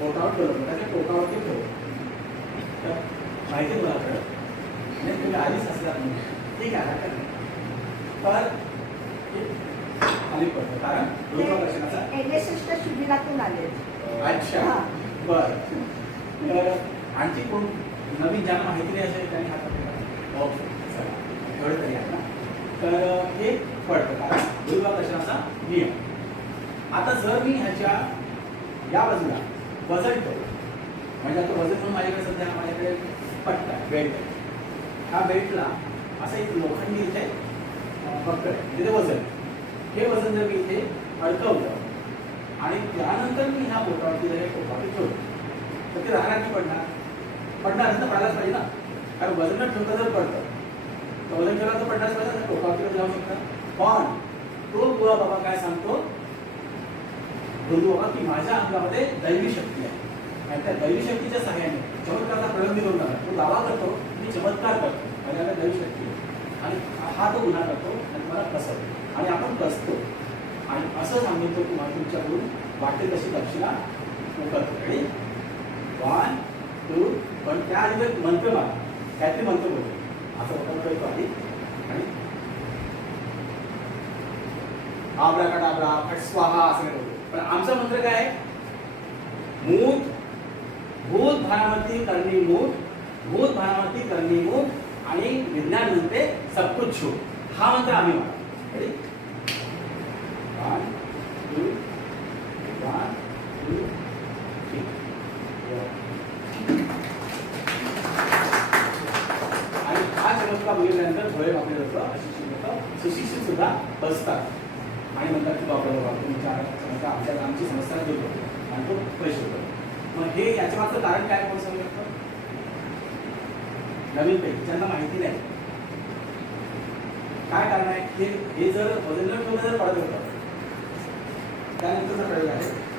बोटावर ठेवलं बोटाच्या टोकावरती ठेवलं. तर माहिती आहे मला कळलं म्हणजे तुम्ही आधीच असला ठीक आहे हरकत नाही तर खाली पडतं. कारण गुरुत्वाकर्षणाचा एन एस एसच्या शिबिरातून आले. अच्छा. बर. तर आणखी कोण नवीन ज्यांना माहिती नाही असेल त्यांनी हातात ठेवा. ओके. चला. एवढं तरी आहे ना? तर हे पडतं. कारण गुरुत्वाकर्षणाचा नियम. आता जर मी ह्याच्या या बाजूला वजन ठेवलं म्हणजे आता वजन पण माझ्याकडे सध्या माझ्याकडे पट्टा बेल्ट आहे. ह्या बेल्टला असं एक लोखंडी इथे पकड आहे. म्हणजे वजन. हे वजन जर मी इथे अडकवलं आणि त्यानंतर मी ह्या बोटावरती जर हे ठेवलं तर ते राहणार की पडणार? पडणार तर पडायलाच पाहिजे ना. कारण वजन न ठेवता जर पडतं तर वजन ठेवला तर पडणारच पाहिजे ना टोकावरती जाऊ शकता. पण तो बुवा बाबा काय सांगतो बोलू बाबा की माझ्या अंगामध्ये दैवी शक्ती आहे. आणि त्या दैवी शक्तीच्या सहाय्याने चमत्काराचा प्रयोग मी जाणार तो दावा करतो मी चमत्कार करतो. माझ्याकडे दैवी शक्ती आहे. आणि हा तो गुन्हा करतो आणि मला कसवतो आणि आपण कसतो? आणि असं सांगितलं तुम्हाला तुमच्याकडून वाटेल तशी दक्षिणा करतो आणि वन टू पण त्या आधी एक मंत्र मारा काहीतरी मंत्र बोलतो. असं होतं येतो आधी. आणि आबरा का डाबरा फट स्वाहा असं नाही मंत्र काय? मूत भूत भानामती करणी मूत भूत भानामती करणी मूत आणि विज्ञान म्हणते सबकुछ छू हा मंत्र आम्ही मागा आणि हा चमत्कार बघितल्यानंतर डोळे वापरले जातो अशी लोक सुद्धा बसतात. आणि म्हणतात की बाबा बाबा तुमच्या चमत्कार आमची करतो आणि तो पैसे करतो मग हे याच्या मागचं कारण काय कोण सांगू शकतं? नवीन पैकी ज्यांना माहिती नाही. काय कारण आहे? हे जर वजन ठेवलं जर पडत होतं त्यानंतरचा प्रयोग आहे.